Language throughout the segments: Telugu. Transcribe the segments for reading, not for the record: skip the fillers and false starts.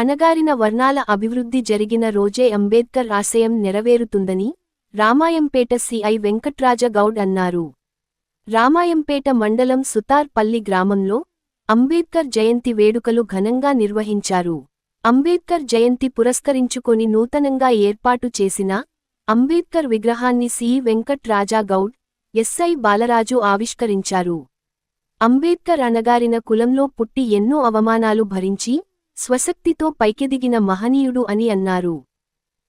అణగారిన వర్ణాల అభివృద్ధి జరిగిన రోజే అంబేద్కర్ ఆశయం నెరవేరుతుందని రామాయంపేట సిఐ వెంకట్రాజ గౌడ్ అన్నారు. రామాయంపేట మండలం సుతార్పల్లి గ్రామంలో అంబేద్కర్ జయంతి వేడుకలు ఘనంగా నిర్వహించారు. అంబేద్కర్ జయంతి పురస్కరించుకొని నూతనంగా ఏర్పాటు చేసిన అంబేద్కర్ విగ్రహాన్ని సిఐ వెంకట్రాజ గౌడ్, ఎస్ఐ బాలరాజు ఆవిష్కరించారు. అంబేద్కర్ అణగారిన కులంలో పుట్టి ఎన్నో అవమానాలు భరించి స్వశక్తితో పైకెదిగిన మహనీయుడు అని అన్నారు.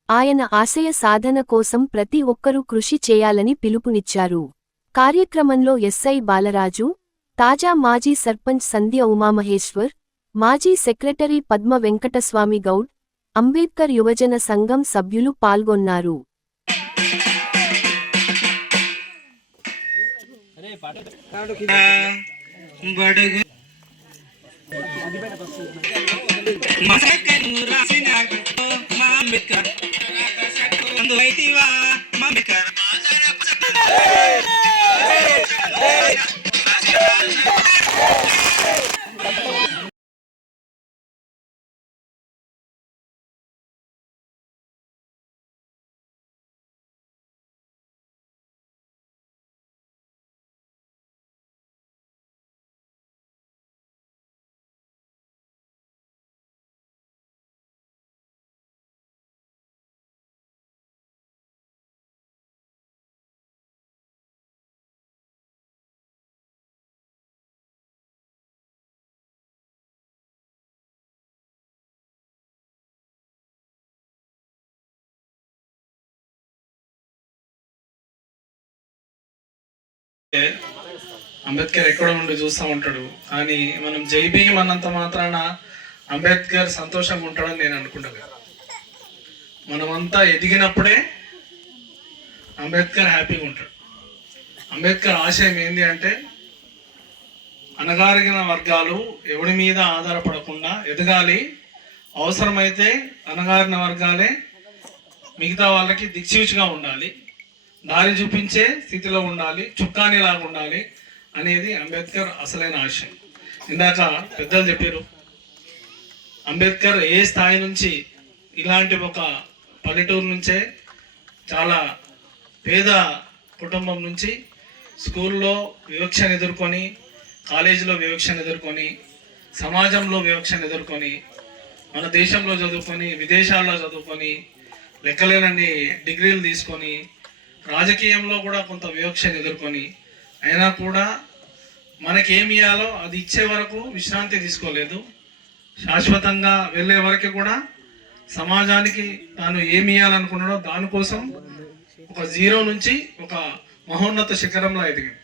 ఆయన ఆశయ సాధన కోసం ప్రతి ఒక్కరూ కృషి చేయాలని పిలుపునిచ్చారు. కార్యక్రమంలో ఎస్ఐ బాలరాజు, తాజా మాజీ సర్పంచ్ సంధ్య ఉమామహేశ్వర్, మాజీ సెక్రటరీ పద్మ వెంకటస్వామి గౌడ్, అంబేద్కర్ యువజన సంఘం సభ్యులు పాల్గొన్నారు. అంబేద్కర్ ఎక్కడ ఉండి చూస్తూ ఉంటాడు, కానీ మనం జై భీమ్ అన్నంత మాత్రాన అంబేద్కర్ సంతోషంగా ఉంటాడని నేను అనుకుంటా. మనమంతా ఎదిగినప్పుడే అంబేద్కర్ హ్యాపీగా ఉంటాడు. అంబేద్కర్ ఆశయం ఏంటి అంటే అణగారిన వర్గాలు ఎవడి మీద ఆధారపడకుండా ఎదగాలి, అవసరమైతే అణగారిన వర్గాలే మిగతా వాళ్ళకి దిక్సూచిగా ఉండాలి, దారి చూపించే స్థితిలో ఉండాలి, చుక్కానిలాగా ఉండాలి అనేది అంబేద్కర్ అసలైన ఆశయం. ఇందాక పెద్దలు చెప్పారు, అంబేద్కర్ ఏ స్థాయి నుంచి ఇలాంటి ఒక పల్లెటూరు నుంచే చాలా పేద కుటుంబం నుంచి స్కూల్లో వివక్షను ఎదుర్కొని, కాలేజీలో వివక్షను ఎదుర్కొని, సమాజంలో వివక్షను ఎదుర్కొని, మన దేశంలో చదువుకొని, విదేశాల్లో చదువుకొని, లెక్కలేనన్ని డిగ్రీలు తీసుకొని, రాజకీయంలో కూడా కొంత వివక్షను ఎదుర్కొని, అయినా కూడా మనకేమి ఇవ్వాలో అది ఇచ్చే వరకు విశ్రాంతి తీసుకోలేదు. శాశ్వతంగా వెళ్ళే వరకు కూడా సమాజానికి తాను ఏమి ఇవ్వాలనుకున్నాడో దానికోసం ఒక జీరో నుంచి ఒక మహోన్నత శిఖరంలో ఎదిగింది.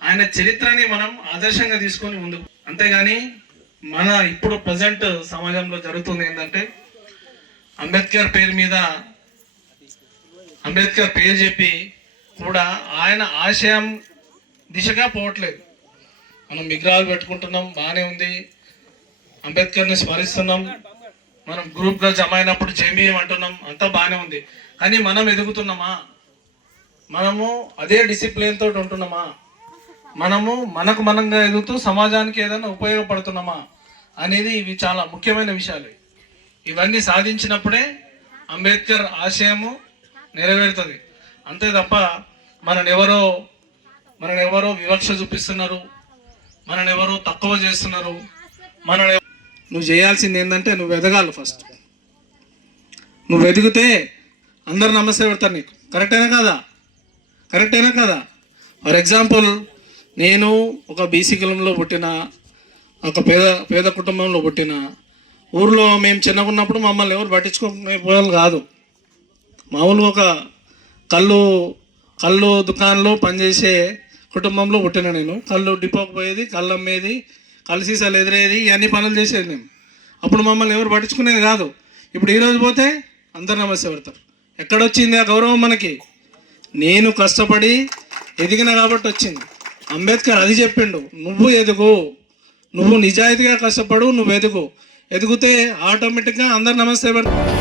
ఆయన చరిత్రని మనం ఆదర్శంగా తీసుకొని ముందుకు, అంతేగాని మన ఇప్పుడు ప్రజెంట్ సమాజంలో జరుగుతుంది ఏంటంటే అంబేద్కర్ పేరు చెప్పి కూడా ఆయన ఆశయం దిశగా పోవట్లేదు. మనం విగ్రహాలు పెట్టుకుంటున్నాం, బాగానే ఉంది, అంబేద్కర్ని స్మరిస్తున్నాం, మనం గ్రూప్గా జమ అయినప్పుడు జేబీఎం అంటున్నాం, అంతా బాగానే ఉంది. కానీ మనం ఎదుగుతున్నామా? మనము అదే డిసిప్లిన్ తోటి ఉంటున్నామా? మనము మనకు మనంగా ఎదుగుతూ సమాజానికి ఏదైనా ఉపయోగపడుతున్నామా అనేది ఇవి చాలా ముఖ్యమైన విషయాలు. ఇవన్నీ సాధించినప్పుడే అంబేద్కర్ ఆశయము నెరవేరుతుంది. అంతే తప్ప మననెవరో వివక్ష చూపిస్తున్నారు, మననెవరో తక్కువ చేస్తున్నారు. నువ్వు చేయాల్సింది ఏంటంటే నువ్వు ఎదగాలి. ఫస్ట్ నువ్వు ఎదిగితే అందరు నమస్తే పెడతారు నీకు. కరెక్టేనా కాదా? ఫర్ ఎగ్జాంపుల్, నేను ఒక బీసీ కులంలో పుట్టిన, ఒక పేద కుటుంబంలో పుట్టిన, ఊర్లో మేము చిన్నగా ఉన్నప్పుడు మమ్మల్ని ఎవరు పట్టించుకోకపోయేవాళ్ళు కాదు. మామూలుగా ఒక కళ్ళు దుకాణంలో పనిచేసే కుటుంబంలో పుట్టిన నేను. కళ్ళు డిపోకి పోయేది, కళ్ళు అమ్మేది, కళ్ళు సీసాలు ఎదిరేది, ఇవన్నీ పనులు చేసేది నేను. అప్పుడు మమ్మల్ని ఎవరు పట్టించుకునేది కాదు. ఇప్పుడు ఈరోజు పోతే అందరు నమస్తే పెడతారు. ఎక్కడొచ్చింది ఆ గౌరవం మనకి? నేను కష్టపడి ఎదిగిన కాబట్టి వచ్చింది. అంబేద్కర్ అది చెప్పిండు, నువ్వు ఎదుగు, నువ్వు నిజాయితీగా కష్టపడు, నువ్వు ఎదిగితే ఆటోమేటిక్గా అందరు నమస్తే పెడతారు.